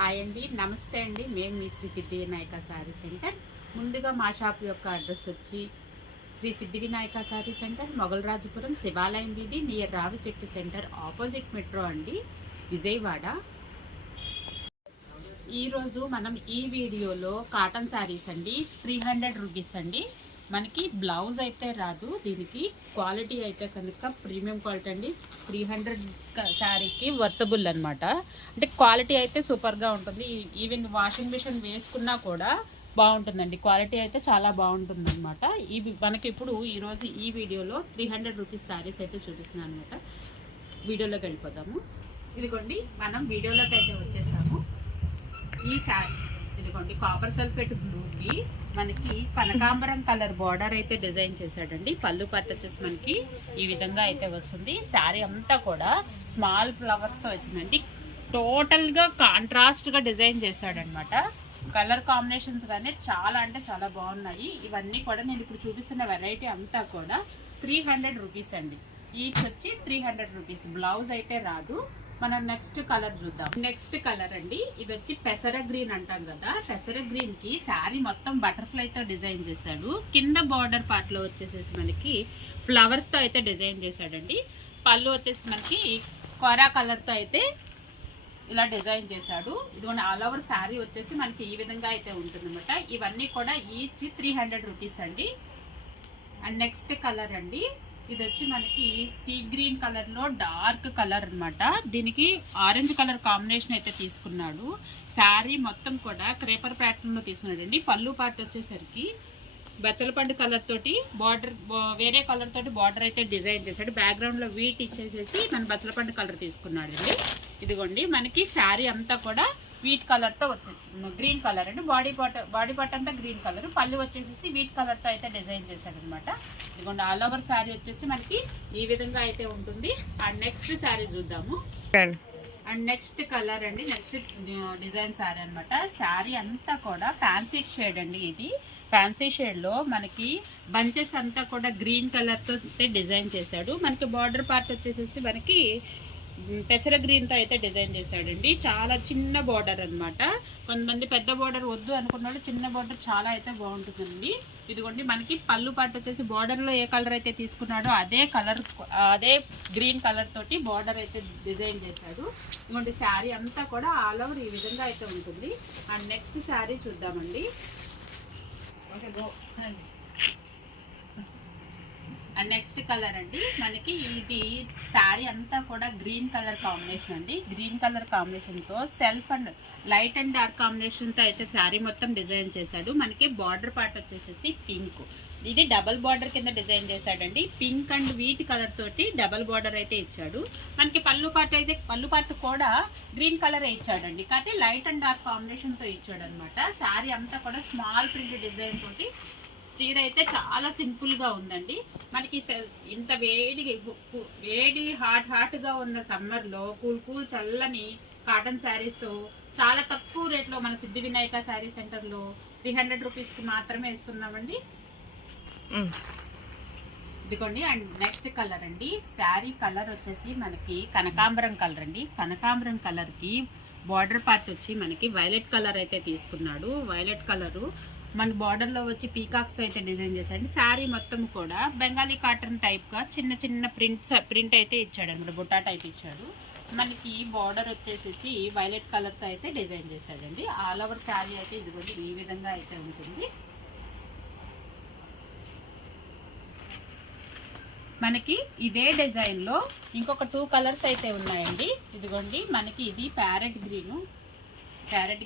Hi అండి, నమస్తే అండి. మేము మీ శ్రీ సిద్ధి వినాయక శారీ సెంటర్. ముందుగా మా షాప్ యొక్క అడ్రస్ వచ్చి శ్రీ సిద్ధి వినాయక శారీ సెంటర్, మొగల్రాజపురం, శివాలయం వీధి, నియర్ రావి చెట్టు సెంటర్, ఆపోజిట్ మెట్రో అండి, విజయవాడ. ఈరోజు మనం ఈ వీడియోలో కాటన్ శారీస్ అండి, 300 రూపీస్ అండి. మనకి బ్లౌజ్ అయితే రాదు, దీనికి క్వాలిటీ అయితే కనుక ప్రీమియం క్వాలిటీ అండి. 300 శారీకి వర్తబుల్ అనమాట. అంటే క్వాలిటీ అయితే సూపర్గా ఉంటుంది. ఈవెన్ వాషింగ్ మిషన్ వేసుకున్నా కూడా బాగుంటుందండి. క్వాలిటీ అయితే చాలా బాగుంటుంది అనమాట. ఇవి మనకి ఇప్పుడు ఈరోజు ఈ వీడియోలో 300 రూపీస్ శారీస్ అయితే చూపిస్తున్నాను అనమాట. వీడియోలోకి వెళ్ళిపోతాము. ఇదిగోండి, మనం వీడియోలోకి అయితే వచ్చేస్తాము. ఈ శారీ ఇదిగోండి, కాపర్ సల్ఫేట్ బ్లూకి మనకి కనకాంబరం కలర్ బార్డర్ అయితే డిజైన్ చేశాడండి. పళ్ళు పట్టు వచ్చేసి మనకి ఈ విధంగా అయితే వస్తుంది. శారీ అంతా కూడా స్మాల్ ఫ్లవర్స్తో వచ్చిందండి. టోటల్గా కాంట్రాస్ట్గా డిజైన్ చేశాడనమాట. కలర్ కాంబినేషన్స్ కానీ చాలా అంటే చాలా బాగున్నాయి. ఇవన్నీ కూడా నేను ఇప్పుడు చూపిస్తున్న వెరైటీ అంతా కూడా 300 రూపీస్ అండి. ఈచ్ వచ్చి 300 రూపీస్. బ్లౌజ్ అయితే రాదు. మనం నెక్స్ట్ కలర్ చూద్దాం. నెక్స్ట్ కలర్ అండి, ఇది వచ్చి పెసర గ్రీన్ అంటాం కదా. పెసర గ్రీన్ కి శారీ మొత్తం బటర్ఫ్లై తో డిజైన్ చేశాడు. కింద బార్డర్ పార్ట్ లో వచ్చేసేసి మనకి ఫ్లవర్స్ తో అయితే డిజైన్ చేశాడండి. పళ్ళు వచ్చేసి మనకి కోరా కలర్ తో అయితే ఇలా డిజైన్ చేశాడు. ఇదిగోండి, ఆల్ ఓవర్ శారీ వచ్చేసి మనకి ఈ విధంగా అయితే ఉంటుందన్నమాట. ఇవన్నీ కూడా ఈచ్ 300 రూపీస్ అండి. అండ్ నెక్స్ట్ కలర్ అండి, ఇది వచ్చి మనకి సీ గ్రీన్ కలర్ లో డార్క్ కలర్ అనమాట. దీనికి ఆరెంజ్ కలర్ కాంబినేషన్ అయితే తీసుకున్నాడు. శారీ మొత్తం కూడా క్రేపర్ ప్యాటర్న్ లో తీసుకున్నాడు అండి. పళ్ళు పార్ట్ వచ్చేసరికి బచ్చలపండు కలర్ తోటి బార్డర్, వేరే కలర్ తోటి బార్డర్ అయితే డిజైన్ చేశాడు. బ్యాక్గ్రౌండ్ లో వీట్ ఇచ్చేసేసి మన బచ్చలపండు కలర్ తీసుకున్నాడు అండి. ఇదిగోండి, మనకి శారీ అంతా కూడా వీట్ కలర్ తో వచ్చింది. గ్రీన్ కలర్ అండి. బాడీ పార్ట్ అంతా గ్రీన్ కలర్. పళ్ళు వచ్చేసి వీట్ కలర్ తో అయితే డిజైన్ చేశాడు అనమాట. ఇదిగోండి, ఆల్ ఓవర్ శారీ వచ్చేసి మనకి ఈ విధంగా అయితే ఉంటుంది. అండ్ నెక్స్ట్ శారీ చూద్దాము. అండ్ నెక్స్ట్ కలర్ అండి, నెక్స్ట్ డిజైన్ శారీ అనమాట. శారీ అంతా కూడా ఫ్యాన్సీ షేడ్ అండి. ఇది ఫ్యాన్సీ షేడ్ లో మనకి బంచెస్ అంతా కూడా గ్రీన్ కలర్ తో డిజైన్ చేశాడు. మనకి బార్డర్ పార్ట్ వచ్చేసేసి మనకి పెసర గ్రీన్ తో అయితే డిజైన్ చేశాడండి. చాలా చిన్న బార్డర్ అనమాట. కొంతమంది పెద్ద బార్డర్ వద్దు అనుకున్న వాళ్ళు చిన్న బార్డర్ చాలా అయితే బాగుంటుందండి. ఇదిగోండి, మనకి పళ్ళు పాటు వచ్చేసి బార్డర్ లో ఏ కలర్ అయితే తీసుకున్నాడో అదే కలర్, అదే గ్రీన్ కలర్ తోటి బార్డర్ అయితే డిజైన్ చేశాడు. ఇదిగోండి, శారీ అంతా కూడా ఆల్ ఓవర్ ఈ విధంగా అయితే ఉంటుంది. అండ్ నెక్స్ట్ శారీ చూద్దామండి. Okay, go. And next colour అండి, మనకి ఇది శారీ అంతా కూడా గ్రీన్ కలర్ కాంబినేషన్ అండి. గ్రీన్ కలర్ కాంబినేషన్ తో self and light and dark combination తో అయితే శారీ మొత్తం డిజైన్ చేశాడు. మనకి బార్డర్ పార్ట్ వచ్చేసేసి పింక్, ఇది డబల్ బార్డర్ కింద డిజైన్ చేశాడండి. పింక్ అండ్ వీట్ కలర్ తోటి డబల్ బార్డర్ అయితే ఇచ్చాడు. మనకి పళ్ళు పార్ట్ కూడా గ్రీన్ కలర్ ఇచ్చాడండి. కాబట్టి లైట్ అండ్ డార్క్ కాంబినేషన్ తో ఇచ్చాడు అనమాట. శారీ అంతా కూడా స్మాల్ ప్రింట్ డిజైన్ తోటి చీర అయితే చాలా సింపుల్ గా ఉందండి. మనకి ఇంత వేడి హాట్ గా ఉన్న సమ్మర్ లో కూల్ చల్లని కాటన్ శారీస్ తో చాలా తక్కువ రేట్ లో మన సిద్ధి వినాయక శారీ సెంటర్ లో 300 రూపీస్ కి మాత్రమే ఇస్తున్నామండి. ఇదిగోండి, అండ్ నెక్స్ట్ కలర్ అండి. శారీ కలర్ వచ్చేసి మనకి కనకాంబరం కలర్ అండి. కనకాంబరం కలర్ కి బార్డర్ పార్ట్ వచ్చి మనకి వైలెట్ కలర్ అయితే తీసుకున్నాడు. వైలెట్ కలరు మన బార్డర్ లో వచ్చి పీకాక్స్ తో అయితే డిజైన్ చేశాడు. శారీ మొత్తం కూడా బెంగాలీ కాటన్ టైప్ గా చిన్న చిన్న ప్రింట్ అయితే ఇచ్చాడు అనమాట. బుట్టా టైప్ ఇచ్చాడు. మనకి బార్డర్ వచ్చేసి వైలెట్ కలర్ తో అయితే డిజైన్ చేశాడండి. ఆల్ ఓవర్ శారీ అయితే ఇదిగోండి ఈ విధంగా అయితే ఉంటుంది. మనకి ఇదే డిజైన్ లో ఇంకొక 2 కలర్స్ అయితే ఉన్నాయండి. ఇదిగోండి, మనకి ఇది ప్యారెట్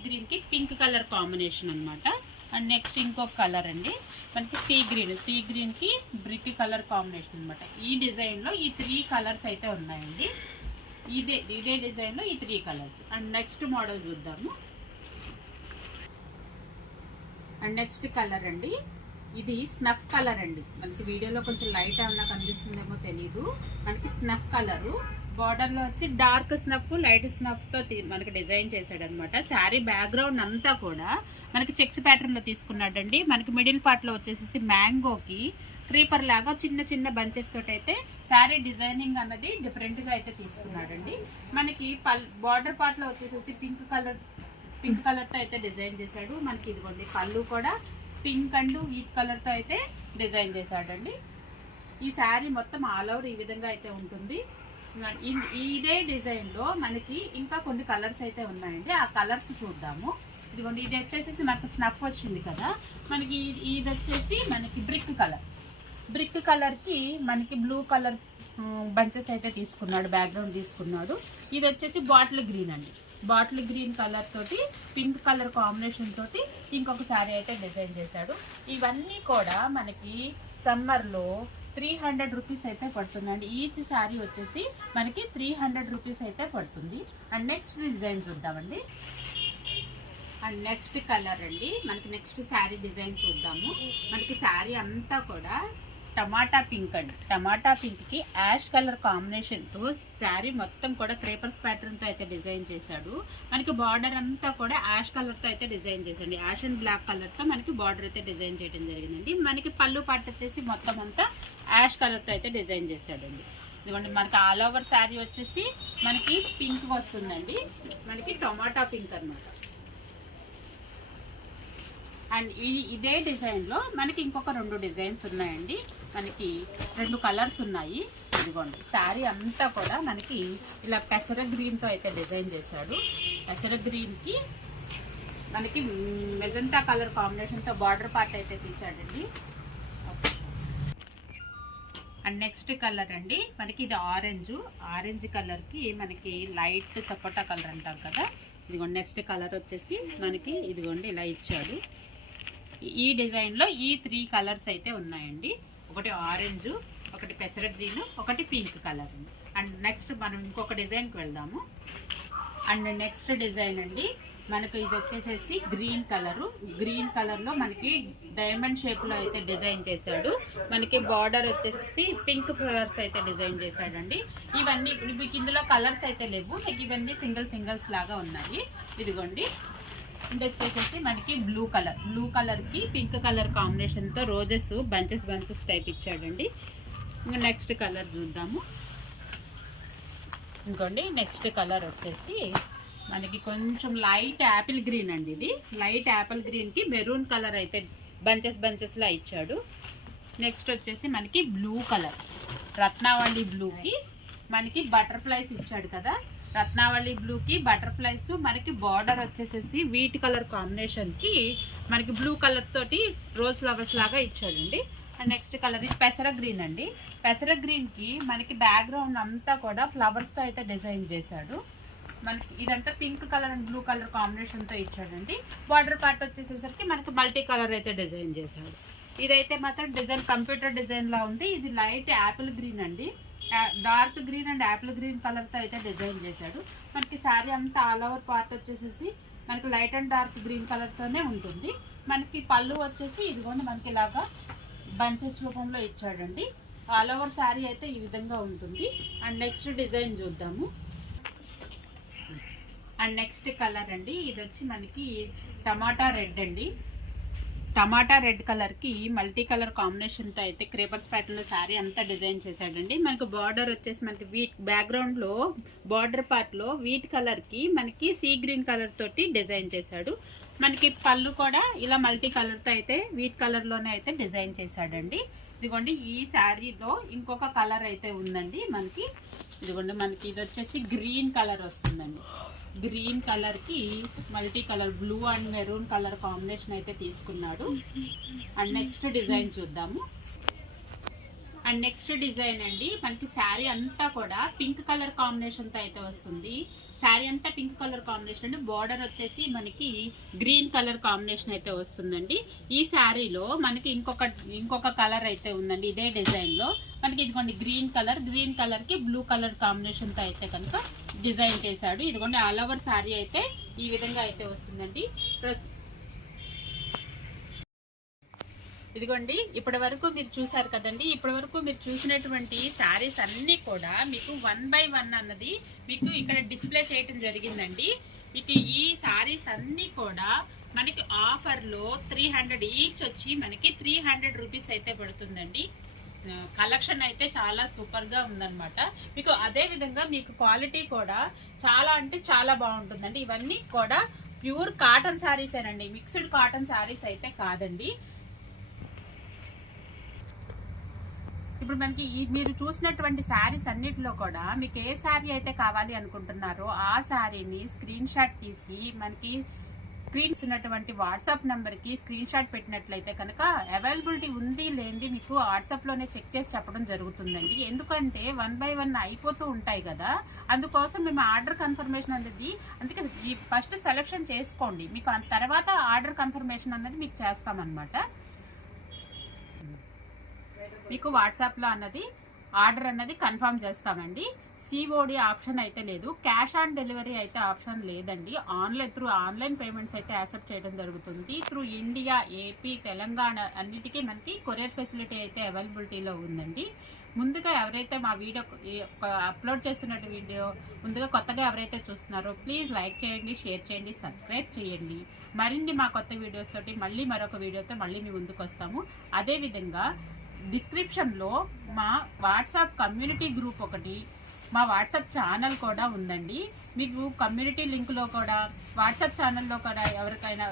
గ్రీన్ కి పింక్ కలర్ కాంబినేషన్ అనమాట. అండ్ నెక్స్ట్ ఇంకొక కలర్ అండి, మనకి సీ గ్రీన్ కి బ్రిక్ కలర్ కాంబినేషన్ అనమాట. ఈ డిజైన్ లో ఈ 3 కలర్స్ అయితే ఉన్నాయండి. ఇదే డిజైన్ లో ఈ 3 కలర్స్. అండ్ నెక్స్ట్ మోడల్ చూద్దాము. అండ్ నెక్స్ట్ కలర్ అండి, ఇది స్నఫ్ కలర్ అండి. మనకి వీడియోలో కొంచెం లైట్ ఏమన్నా కనిపిస్తుందేమో తెలీదు. మనకి స్నఫ్ కలరు, బార్డర్ లో వచ్చి డార్క్ స్నఫ్ లైట్ స్నఫ్ తో మనకి డిజైన్ చేశాడు అనమాట. శారీ బ్యాక్గ్రౌండ్ అంతా కూడా మనకి చెక్స్ ప్యాటర్న్ లో తీసుకున్నాడండి. మనకి మిడిల్ పార్ట్ లో వచ్చేసి మ్యాంగోకి క్రీపర్ లాగా చిన్న చిన్న బంచెస్ తోటి అయితే శారీ డిజైనింగ్ అన్నది డిఫరెంట్ గా అయితే తీసుకున్నాడండి. మనకి బార్డర్ పార్ట్ లో వచ్చేసి పింక్ కలర్ పింక్ కలర్ తో అయితే డిజైన్ చేశాడు. మనకి ఇదిగోండి పళ్ళు కూడా పింక్ అండ్ వీట్ కలర్ తో అయితే డిజైన్ చేశాడండి. ఈ శారీ మొత్తం ఆల్ ఓవర్ ఈ విధంగా అయితే ఉంటుంది. ఇదే డిజైన్ లో మనకి ఇంకా కొన్ని కలర్స్ అయితే ఉన్నాయండి. ఆ కలర్స్ చూద్దాము. ఇదిగోండి ఇది వచ్చేసి మనకి స్నఫ్ వచ్చింది కదా, మనకి ఇది వచ్చేసి మనకి బ్రిక్ కలర్ కి మనకి బ్లూ కలర్ బంచెస్ అయితే తీసుకున్నాడు, బ్యాక్గ్రౌండ్ తీసుకున్నాడు. ఇది వచ్చేసి బాటిల్ గ్రీన్ అండి. బాటిల్ గ్రీన్ కలర్ తోటి పింక్ కలర్ కాంబినేషన్ తోటి ఇంకొక శారీ అయితే డిజైన్ చేశాడు. ఇవన్నీ కూడా మనకి సమ్మర్ లో 300 రూపీస్ అయితే పడుతుందండి. ఈచ్ శారీ వచ్చేసి మనకి 300 రూపీస్ అయితే పడుతుంది. అండ్ నెక్స్ట్ డిజైన్ చూద్దామండి. అండ్ నెక్స్ట్ కలర్ అండి, మనకి నెక్స్ట్ శారీ డిజైన్ చూద్దాము. మనకి శారీ అంతా కూడా టమాటా పింక్ అండి. టమాటా పింక్ కి యాష్ కలర్ కాంబినేషన్ తో శారీ మొత్తం కూడా క్రేపర్స్ ప్యాటర్న్ తో అయితే డిజైన్ చేశాడు. మనకి బార్డర్ అంతా కూడా యాష్ కలర్ తో అయితే డిజైన్ చేశాడు. యాష్ అండ్ బ్లాక్ కలర్ తో మనకి బార్డర్ అయితే డిజైన్ చేయడం జరిగిందండి. మనకి పళ్ళు పాట వచ్చేసి మొత్తం అంతా యాష్ కలర్ తో అయితే డిజైన్ చేశాడండి. ఇదిగోండి మనకి ఆల్ ఓవర్ శారీ వచ్చేసి మనకి పింక్ వస్తుందండి. మనకి టమాటా పింక్ అన్నమాట. అండ్ ఇదే డిజైన్ లో మనకి ఇంకొక 2 డిజైన్స్ ఉన్నాయండి. మనకి 2 కలర్స్ ఉన్నాయి. ఇదిగోండి శారీ అంతా కూడా మనకి ఇలా పెసర గ్రీన్ తో అయితే డిజైన్ చేశాడు. పెసర గ్రీన్ కి మనకి మెజంతా కలర్ కాంబినేషన్ తో బార్డర్ పార్ట్ అయితే తీసాడండి. అండ్ నెక్స్ట్ కలర్ అండి, మనకి ఇది ఆరెంజ్ కలర్ కి మనకి లైట్ సపోటా కలర్ అంటారు కదా. ఇదిగోండి నెక్స్ట్ కలర్ వచ్చేసి మనకి ఇదిగోండి ఇలా ఇచ్చాడు. ఈ డిజైన్ లో ఈ 3 కలర్స్ అయితే ఉన్నాయండి. ఒకటి ఆరెంజ్, ఒకటి పెసర గ్రీన్, ఒకటి పింక్ కలర్. అండ్ నెక్స్ట్ మనం ఇంకొక డిజైన్ కి వెళ్దాము. అండ్ నెక్స్ట్ డిజైన్ అండి, మనకు ఇది వచ్చేసేసి గ్రీన్ కలర్ లో మనకి డైమండ్ షేప్ లో అయితే డిజైన్ చేశాడు. మనకి బార్డర్ వచ్చేసి పింక్ ఫ్లవర్స్ అయితే డిజైన్ చేశాడండి. ఇవన్నీ మీకు ఇందులో కలర్స్ అయితే లేవు, ఇవన్నీ సింగిల్స్ లాగా ఉన్నాయి. ఇదిగోండి ఇది వచ్చేసేసి మనకి బ్లూ కలర్ కి పింక్ కలర్ కాంబినేషన్ తో రోజెస్ బంచెస్ టైప్ ఇచ్చాడండి. ఇంకా నెక్స్ట్ కలర్ చూద్దాము. ఇంకోండి నెక్స్ట్ కలర్ వచ్చేసి మనకి కొంచెం లైట్ యాపిల్ గ్రీన్ అండి. ఇది లైట్ యాపిల్ గ్రీన్ కి మెరూన్ కలర్ అయితే బంచెస్ లా ఇచ్చాడు. నెక్స్ట్ వచ్చేసి మనకి బ్లూ కలర్, రత్నావళి బ్లూ కి మనకి బటర్ఫ్లైస్ ఇచ్చాడు కదా. రత్నావళి బ్లూ కి బటర్ఫ్లైస్, మనకి బార్డర్ వచ్చేసేసి వీట్ కలర్ కాంబినేషన్ కి మనకి బ్లూ కలర్ తోటి రోజ్ ఫ్లవర్స్ లాగా ఇచ్చాడండి. అండ్ నెక్స్ట్ కలర్ ఇది పెసర గ్రీన్ అండి. పెసర గ్రీన్ కి మనకి బ్యాక్గ్రౌండ్ అంతా కూడా ఫ్లవర్స్ తో అయితే డిజైన్ చేశాడు. మనకి ఇదంతా pink colour and blue colour combination తో ఇచ్చాడండి. బార్డర్ పార్ట్ వచ్చేసేసరికి మనకి మల్టీ కలర్ అయితే డిజైన్ చేశాడు. ఇదైతే మాత్రం డిజైన్ కంప్యూటర్ డిజైన్ లా ఉంది. ఇది లైట్ యాపిల్ గ్రీన్ అండి. Dark green and Apple green colour తో అయితే డిజైన్ చేశాడు. మనకి శారీ అంతా ఆల్ ఓవర్ పార్ట్ వచ్చేసేసి మనకి light and dark green colour తోనే ఉంటుంది. మనకి పళ్ళు వచ్చేసి ఇదిగోండి మనకి ఇలాగా బంచెస్ రూపంలో ఇచ్చాడండి. ఆల్ ఓవర్ శారీ అయితే ఈ విధంగా ఉంటుంది. అండ్ నెక్స్ట్ డిజైన్ చూద్దాము. అండ్ నెక్స్ట్ కలర్ అండి, ఇది వచ్చి మనకి టమాటా రెడ్ అండి. టమాటా రెడ్ కలర్ కి మల్టీ కలర్ కాంబినేషన్ తో అయితే క్రేపర్స్ ప్యాటర్న్ లో శారీ అంతా డిజైన్ చేశాడండి. మనకి బార్డర్ వచ్చేసి మనకి వీట్ బ్యాక్గ్రౌండ్ లో బార్డర్ పార్ట్ లో వీట్ కలర్ కి మనకి సీ గ్రీన్ కలర్ తోటి డిజైన్ చేశాడు. మనకి పళ్ళు కూడా ఇలా మల్టీ కలర్ తో అయితే వీట్ కలర్ లోనే అయితే డిజైన్ చేశాడండి. ఇదిగోండి ఈ శారీలో ఇంకొక కలర్ అయితే ఉందండి మనకి. ఇదిగోండి మనకి ఇది వచ్చేసి గ్రీన్ కలర్ వస్తుందండి. గ్రీన్ కలర్ కి multi colour blue and maroon colour combination అయితే తీసుకున్నాడు. అండ్ నెక్స్ట్ డిజైన్ చూద్దాము. అండ్ నెక్స్ట్ డిజైన్ అండి, మనకి శారీ అంతా కూడా పింక్ కలర్ కాంబినేషన్ తో అయితే వస్తుంది. శారీ అంతా పింక్ కలర్ కాంబినేషన్ అండి. బార్డర్ వచ్చేసి మనకి గ్రీన్ కలర్ కాంబినేషన్ అయితే వస్తుందండి. ఈ శారీలో మనకి ఇంకొక కలర్ అయితే ఉందండి. ఇదే డిజైన్ లో మనకి ఇదిగోండి గ్రీన్ కలర్ కి బ్లూ కలర్ కాంబినేషన్ తో అయితే కనుక డిజైన్ చేశాడు. ఇదిగోండి ఆల్ ఓవర్ శారీ అయితే ఈ విధంగా అయితే వస్తుందండి. ఇదిగోండి ఇప్పటి వరకు మీరు చూసారు కదండి. ఇప్పటి వరకు మీరు చూసినటువంటి శారీస్ అన్ని కూడా మీకు 1 by 1 అన్నది మీకు ఇక్కడ డిస్ప్లే చేయటం జరిగిందండి. మీకు ఈ శారీస్ అన్ని కూడా మనకి ఆఫర్ లో 300 ఈచ్ వచ్చి మనకి 300 రూపీస్ అయితే పడుతుందండి. కలెక్షన్ అయితే చాలా సూపర్ గా ఉందన్నమాట. మీకు అదే విధంగా మీకు క్వాలిటీ కూడా చాలా అంటే చాలా బాగుంటుందండి. ఇవన్నీ కూడా ప్యూర్ కాటన్ శారీసేనండి, మిక్స్డ్ కాటన్ శారీస్ అయితే కాదండి. ఇప్పుడు మనకి మీరు చూసినటువంటి శారీస్ అన్నిటిలో కూడా మీకు ఏ శారీ అయితే కావాలి అనుకుంటున్నారో ఆ శారీని స్క్రీన్ షాట్ తీసి మనకి స్క్రీన్స్ ఉన్నటువంటి వాట్సాప్ నెంబర్కి స్క్రీన్ షాట్ పెట్టినట్లయితే కనుక అవైలబిలిటీ ఉంది లేనిది మీకు వాట్సాప్లోనే చెక్ చేసి చెప్పడం జరుగుతుందండి. ఎందుకంటే 1 by 1 అయిపోతూ ఉంటాయి కదా, అందుకోసం మేము ఆర్డర్ కన్ఫర్మేషన్ అనేది, అందుకే ఫస్ట్ సెలెక్షన్ చేసుకోండి, మీకు తర్వాత ఆర్డర్ కన్ఫర్మేషన్ అనేది మీకు చేస్తామన్నమాట. మీకు వాట్సాప్లో అన్నది ఆర్డర్ అన్నది కన్ఫర్మ్ చేస్తామండి. సిఓడి ఆప్షన్ అయితే లేదు, క్యాష్ ఆన్ డెలివరీ అయితే ఆప్షన్ లేదండి. ఆన్లైన్ పేమెంట్స్ అయితే యాక్సెప్ట్ చేయడం జరుగుతుంది. త్రూ ఇండియా, ఏపీ, తెలంగాణ అన్నిటికీ మనకి కొరియర్ ఫెసిలిటీ అయితే అవైలబిలిటీలో ఉందండి. ముందుగా ఎవరైతే మా వీడియో అప్లోడ్ చేస్తున్న వీడియో ముందుగా కొత్తగా ఎవరైతే చూస్తున్నారో ప్లీజ్ లైక్ చేయండి, షేర్ చేయండి, సబ్స్క్రైబ్ చేయండి. మరిన్ని మా కొత్త వీడియోస్ తోటి మళ్ళీ మరొక వీడియోతో మళ్ళీ మీ ముందుకు వస్తాము. అదేవిధంగా డిస్క్రిప్షన్లో మా వాట్సాప్ కమ్యూనిటీ గ్రూప్ ఒకటి, మా వాట్సాప్ ఛానల్ కూడా ఉందండి. మీకు కమ్యూనిటీ లింక్లో కూడా, వాట్సాప్ ఛానల్లో కూడా ఎవరికైనా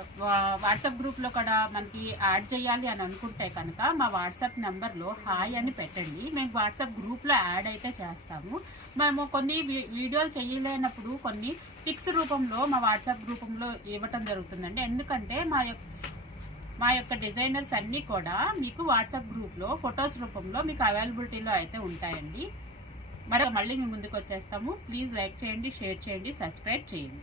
వాట్సాప్ గ్రూప్లో కూడా మనకి యాడ్ చేయాలి అని అనుకుంటే కనుక మా వాట్సాప్ నెంబర్లో హాయ్ అని పెట్టండి. మేము వాట్సాప్ గ్రూప్లో యాడ్ అయితే చేస్తాము. మేము కొన్ని వీడియోలు చేయలేనప్పుడు కొన్ని పిక్స్ రూపంలో మా వాట్సాప్ గ్రూపంలో ఇవ్వటం జరుగుతుందండి. ఎందుకంటే మా యొక్క డిజైనర్స్ అన్నీ కూడా మీకు వాట్సాప్ గ్రూప్లో ఫొటోస్ రూపంలో మీకు అవైలబిలిటీలో అయితే ఉంటాయండి. మళ్ళీ మీ ముందుకు వచ్చేస్తాము. ప్లీజ్ లైక్ చేయండి, షేర్ చేయండి, సబ్స్క్రైబ్ చేయండి.